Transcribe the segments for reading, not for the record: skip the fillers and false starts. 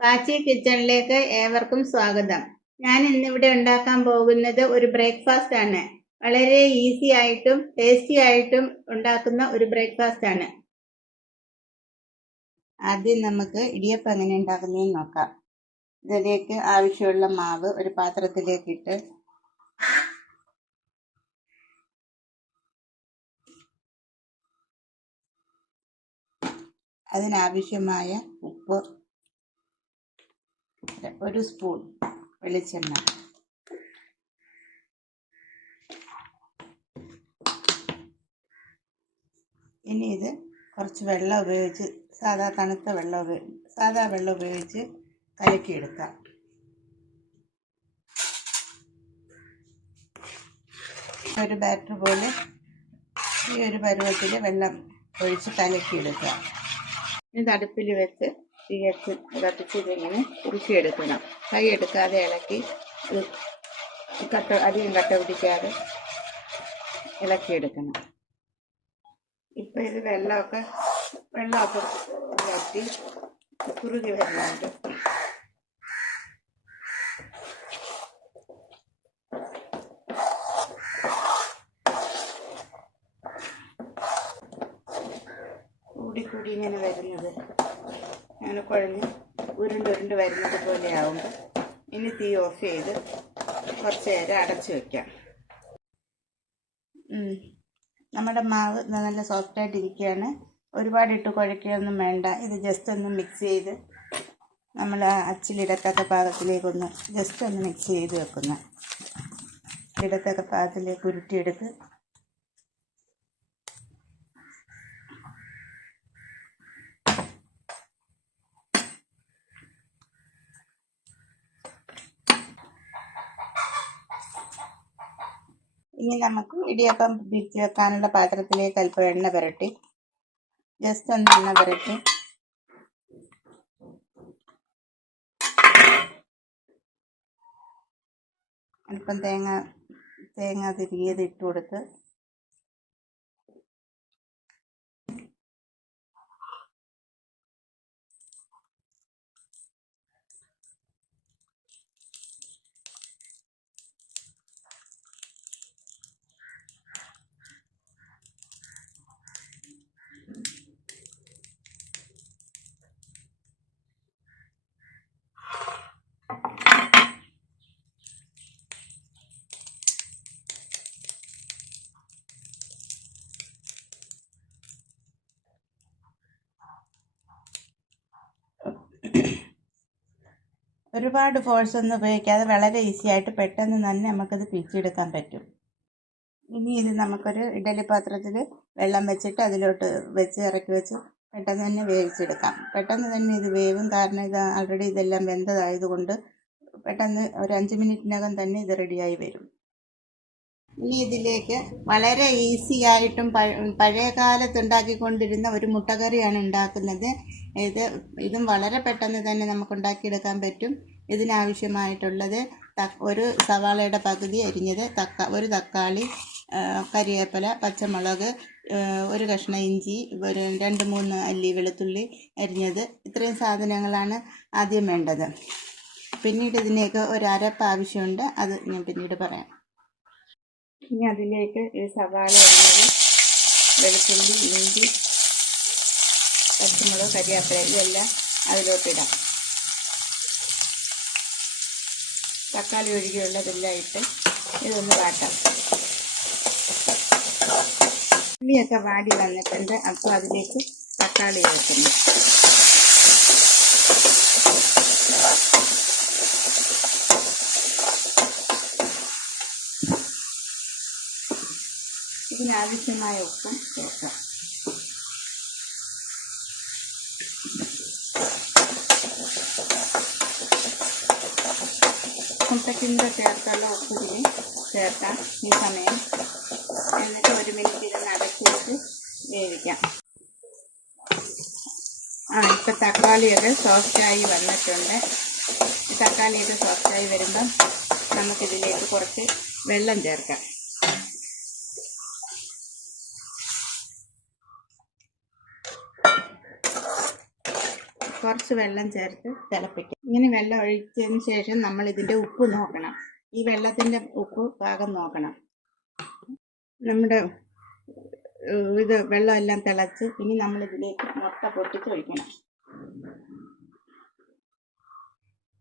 പാച്ചി കിച്ചണിലേക്ക് ഏവർക്കും സ്വാഗതം. ഞാൻ ഇന്നിവിടെ ഉണ്ടാക്കാൻ പോകുന്നത് ഒരു ബ്രേക്ക്ഫാസ്റ്റ് ആണ്. വളരെ ഈസി ആയിട്ടും ടേസ്റ്റി ആയിട്ടും ഉണ്ടാക്കുന്ന ഒരു ബ്രേക്ക്ഫാസ്റ്റ് ആണ്. ആദ്യം നമുക്ക് ഇടിയപ്പം എങ്ങനെ ഉണ്ടാക്കുന്നതെന്ന് നോക്കാം. ഇതിലേക്ക് ആവശ്യമുള്ള മാവ് ഒരു പാത്രത്തിലേക്ക് ഇട്ട് അതിനാവശ്യമായ ഉപ്പ്, ഒരു സ്പൂൺ വെളിച്ചെണ്ണ, ഇനി ഇത് കുറച്ച് വെള്ളം ഉപയോഗിച്ച് തണുത്ത വെള്ളം ഉപയോഗിച്ച് കലക്കിയെടുക്കാം. ഒരു ബാറ്റർ പോലെ ഈ ഒരു പരുവത്തിൽ വെള്ളം ഒഴിച്ച് കലക്കിയെടുക്കുക. ഇത് അടുപ്പിൽ വെച്ച് കത്തിച്ച് ഇതിങ്ങനെ ഉരുക്കിയെടുക്കണം. കൈ എടുക്കാതെ ഇളക്കി അധികം കട്ട പിടിക്കാതെ ഇളക്കിയെടുക്കണം. ഇപ്പം ഇത് വെള്ളമൊക്കെ വറ്റി കുറുകി വരുന്നുണ്ട്. കൂടി ഇങ്ങനെ വരുന്നത് അങ്ങനെ കുഴഞ്ഞ് ഉരുണ്ട് വരുന്നത് പോലെ ആവുമ്പോൾ ഇനി തീ ഓഫ് ചെയ്ത് കുറച്ച് നേരം അടച്ചു വയ്ക്കാം. നമ്മുടെ മാവ് നല്ല സോഫ്റ്റായിട്ട് ഇരിക്കുകയാണ്. ഒരുപാട് ഇട്ട് കുഴക്കുകയൊന്നും വേണ്ട. ഇത് ജസ്റ്റ് ഒന്ന് മിക്സ് ചെയ്ത് നമ്മൾ അച്ചിലിടത്തക്ക പാകത്തിലേക്കൊന്ന് ജസ്റ്റ് ഒന്ന് മിക്സ് ചെയ്ത് വെക്കുന്ന ഇടത്തക്ക പാകത്തിലേക്ക് ഉരുട്ടിയെടുത്ത് ഇനി നമുക്ക് ഇടിയപ്പം പിരിച്ച് വെക്കാനുള്ള പാത്രത്തിലേക്ക് അല്പം എണ്ണ പുരട്ടി ജസ്റ്റ് ഒന്ന് എണ്ണ പുരട്ടി അല്പം തേങ്ങ തിരിയത് ഇട്ട് കൊടുത്ത് ഒരുപാട് ഫോഴ്സ് ഒന്നും ഉപയോഗിക്കാതെ വളരെ ഈസി ആയിട്ട് പെട്ടെന്ന് തന്നെ നമുക്കത് പിരിച്ചെടുക്കാൻ പറ്റും. ഇനി ഇത് നമുക്കൊരു ഇഡലി പാത്രത്തിൽ വെള്ളം വെച്ചിട്ട് അതിലോട്ട് വെച്ച് ഇറക്കി വെച്ച് പെട്ടെന്ന് തന്നെ വേവിച്ചെടുക്കാം. പെട്ടെന്ന് തന്നെ ഇത് വേവും. കാരണം ഇത് ആൾറെഡി ഇതെല്ലാം വെന്തതായതുകൊണ്ട് പെട്ടെന്ന് ഒരു 5 മിനിറ്റിനകം തന്നെ ഇത് റെഡിയായി വരും. ഇനി ഇതിലേക്ക് വളരെ ഈസി ആയിട്ടും പഴയ കാലത്ത് ഉണ്ടാക്കിക്കൊണ്ടിരുന്ന ഒരു മുട്ടക്കറിയാണ് ഉണ്ടാക്കുന്നത്. ഇതും വളരെ പെട്ടെന്ന് തന്നെ നമുക്ക് ഉണ്ടാക്കിയെടുക്കാൻ പറ്റും. ഇതിനാവശ്യമായിട്ടുള്ളത് ഒരു സവാളയുടെ പകുതി അരിഞ്ഞത്, ഒരു തക്കാളി, കരിവേപ്പില, പച്ചമുളക്, ഒരു കഷ്ണം ഇഞ്ചി, ഒരു 2-3 അല്ലി വെളുത്തുള്ളി അരിഞ്ഞത്. ഇത്രയും സാധനങ്ങളാണ് ആദ്യം വേണ്ടത്. പിന്നീട് ഇതിലേക്ക് ഒരു അരപ്പ് ആവശ്യമുണ്ട്. അത് ഞാൻ പിന്നീട് പറയാം. ഇനി അതിലേക്ക് ഈ സവാള അരിഞ്ഞത്, വെളുത്തുള്ളി, ഇഞ്ചി, പച്ചമുളക്, കരിവേപ്പില ഇതെല്ലാം അതിലോട്ടിടാം. തക്കാളി ഒഴികെയുള്ളതെല്ലാം ഇട്ട് ഇതൊന്ന് വാട്ടാം. ഉള്ളിയൊക്കെ വാടി വന്നിട്ടുണ്ട്. അപ്പോൾ അതിലേക്ക് തക്കാളി ചേർക്കുന്നു. ഇതിനാവശ്യമായ ഉപ്പും ചേർക്കാം. മുട്ടക്കിൻ്റെ ചേർത്തുള്ള ഉപ്പ് ഇതിന് ചേർക്കാം ഈ സമയം. എന്നിട്ട് 1 മിനിറ്റ് ഇതൊന്ന് അടച്ചു വെച്ച് വേവിക്കാം. ഇപ്പം തക്കാളിയൊക്കെ സോഫ്റ്റായി വന്നിട്ടുണ്ട്. ഈ തക്കാളിയൊക്കെ സോഫ്റ്റായി വരുമ്പം നമുക്കിതിലേക്ക് കുറച്ച് വെള്ളം ചേർക്കാം. കുറച്ച് വെള്ളം ചേർത്ത് തിളപ്പിക്കാം. ഇങ്ങനെ വെള്ളം ഒഴിച്ചതിന് ശേഷം നമ്മൾ ഇതിൻ്റെ ഉപ്പ് നോക്കണം. ഈ വെള്ളത്തിൻ്റെ ഉപ്പ് പാകം നോക്കണം. നമ്മുടെ ഇത് വെള്ളമെല്ലാം തിളച്ച് ഇനി നമ്മൾ ഇതിലേക്ക് മുട്ട പൊട്ടിച്ചൊഴിക്കണം.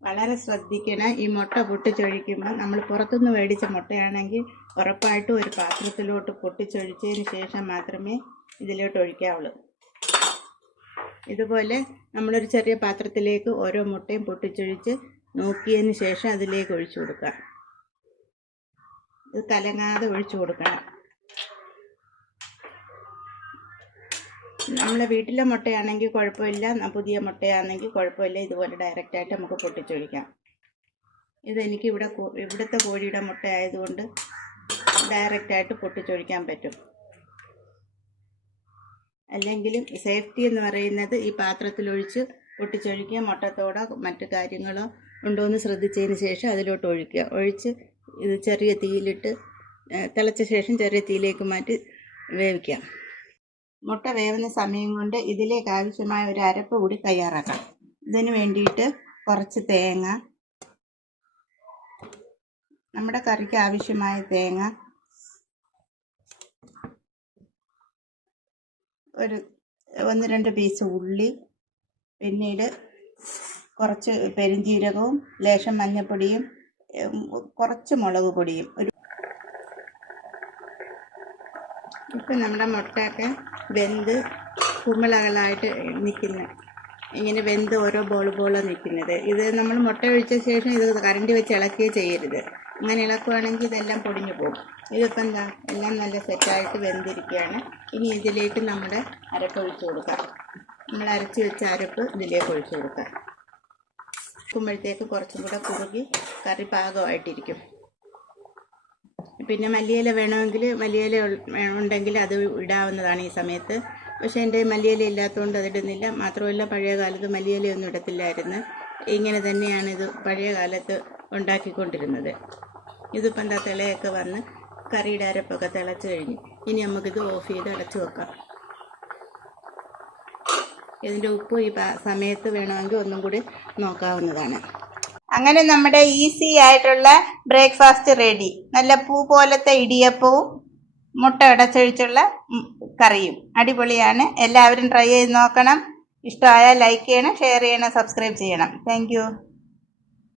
വളരെ ശ്രദ്ധിക്കണം. ഈ മുട്ട പൊട്ടിച്ചൊഴിക്കുമ്പോൾ നമ്മൾ പുറത്തുനിന്ന് മേടിച്ച മുട്ടയാണെങ്കിൽ ഉറപ്പായിട്ടും ഒരു പാത്രത്തിലോട്ട് പൊട്ടിച്ചൊഴിച്ചതിന് ശേഷം മാത്രമേ ഇതിലോട്ട് ഒഴിക്കാവുള്ളൂ. ഇതുപോലെ നമ്മളൊരു ചെറിയ പാത്രത്തിലേക്ക് ഓരോ മുട്ടയും പൊട്ടിച്ചൊഴിച്ച് നോക്കിയതിന് ശേഷം അതിലേക്ക് ഒഴിച്ചു കൊടുക്കാം. ഇത് കലങ്ങാതെ ഒഴിച്ചു കൊടുക്കണം. നമ്മളെ വീട്ടിലെ മുട്ടയാണെങ്കിൽ കുഴപ്പമില്ല, പുതിയ മുട്ടയാണെങ്കിൽ കുഴപ്പമില്ല. ഇതുപോലെ ഡയറക്റ്റായിട്ട് നമുക്ക് പൊട്ടിച്ചൊഴിക്കാം. ഇതെനിക്ക് ഇവിടുത്തെ കോഴിയുടെ മുട്ട ആയതുകൊണ്ട് ഡയറക്റ്റായിട്ട് പൊട്ടിച്ചൊഴിക്കാൻ പറ്റും. അല്ലെങ്കിലും സേഫ്റ്റി എന്ന് പറയുന്നത് ഈ പാത്രത്തിലൊഴിച്ച് പൊട്ടിച്ചൊഴിക്കുക, മുട്ടത്തോടോ മറ്റു കാര്യങ്ങളോ ഉണ്ടോ എന്ന് ശ്രദ്ധിച്ചതിന് ശേഷം അതിലോട്ട് ഒഴിച്ച് ഇത് ചെറിയ തീയിലിട്ട് തിളച്ച ശേഷം ചെറിയ തീയിലേക്ക് മാറ്റി വേവിക്കാം. മുട്ട വേവുന്ന സമയം കൊണ്ട് ഇതിലേക്ക് ആവശ്യമായ ഒരു അരപ്പ് കൂടി തയ്യാറാക്കാം. ഇതിന് വേണ്ടിയിട്ട് കുറച്ച് തേങ്ങ, നമ്മുടെ കറിക്ക് ആവശ്യമായ തേങ്ങ, ഒരു 1-2 പീസ് ഉള്ളി, പിന്നീട് കുറച്ച് പെരിഞ്ജീരകവും ലേശം മഞ്ഞൾപ്പൊടിയും കുറച്ച് മുളക് പൊടിയും. ഇപ്പം നമ്മുടെ മുട്ടയൊക്കെ വെന്ത് കുമിളകളായിട്ട് നിൽക്കുന്നത്, ഇങ്ങനെ വെന്ത് ഓരോ ബോള് നിൽക്കുന്നത്. ഇത് നമ്മൾ മുട്ട ഒഴിച്ച ശേഷം ഇത് കരണ്ടി വെച്ച് ഇളക്കുകയോ ചെയ്യരുത്. അങ്ങനെ ഇളക്കുവാണെങ്കിൽ ഇതെല്ലാം പൊടിഞ്ഞു പോകും. ഇതിപ്പോൾ എന്താ എല്ലാം നല്ല സെറ്റായിട്ട് വെന്തിരിക്കുകയാണ്. ഇനി ഇതിലേക്ക് നമ്മുടെ അരപ്പ് ഒഴിച്ചു കൊടുക്കാം. നമ്മൾ അരച്ച് വെച്ച അരപ്പ് ഇതിലേക്ക് ഒഴിച്ചു കൊടുക്കാം. വെക്കുമ്പോഴത്തേക്ക് കുറച്ചും കൂടെ കുറുകി കറി പാകമായിട്ടിരിക്കും. പിന്നെ മല്ലിയില വേണമെങ്കിൽ മല്ലിയില ഉണ്ടെങ്കിൽ അത് ഇടാവുന്നതാണ് ഈ സമയത്ത്. പക്ഷേ എൻ്റെ മല്ലിയില ഇല്ലാത്തതുകൊണ്ട് അതിടുന്നില്ല. മാത്രമല്ല പഴയ കാലത്ത് മല്ലിയിലയൊന്നും ഇടത്തില്ലായിരുന്നു. ഇങ്ങനെ തന്നെയാണ് ഇത് പഴയ കാലത്ത് ഉണ്ടാക്കിക്കൊണ്ടിരുന്നത്. ഇതിപ്പോൾ എന്താ തിളയൊക്കെ വന്ന് കറിയുടെ അരപ്പൊക്കെ തിളച്ച് കഴിഞ്ഞു. ഇനി നമുക്കിത് ഓഫ് ചെയ്ത് അടച്ചു വെക്കാം. ഇതിൻ്റെ ഉപ്പ് ഈ സമയത്ത് വേണമെങ്കിൽ ഒന്നും കൂടി നോക്കാവുന്നതാണ്. അങ്ങനെ നമ്മുടെ ഈസി ആയിട്ടുള്ള ബ്രേക്ക്ഫാസ്റ്റ് റെഡി. നല്ല പൂ പോലത്തെ ഇടിയപ്പവും മുട്ട ഉടച്ചൊഴിച്ചുള്ള കറിയും അടിപൊളിയാണ്. എല്ലാവരും ട്രൈ ചെയ്ത് നോക്കണം. ഇഷ്ടമായാൽ ലൈക്ക് ചെയ്യണം, ഷെയർ ചെയ്യണം, സബ്സ്ക്രൈബ് ചെയ്യണം. താങ്ക്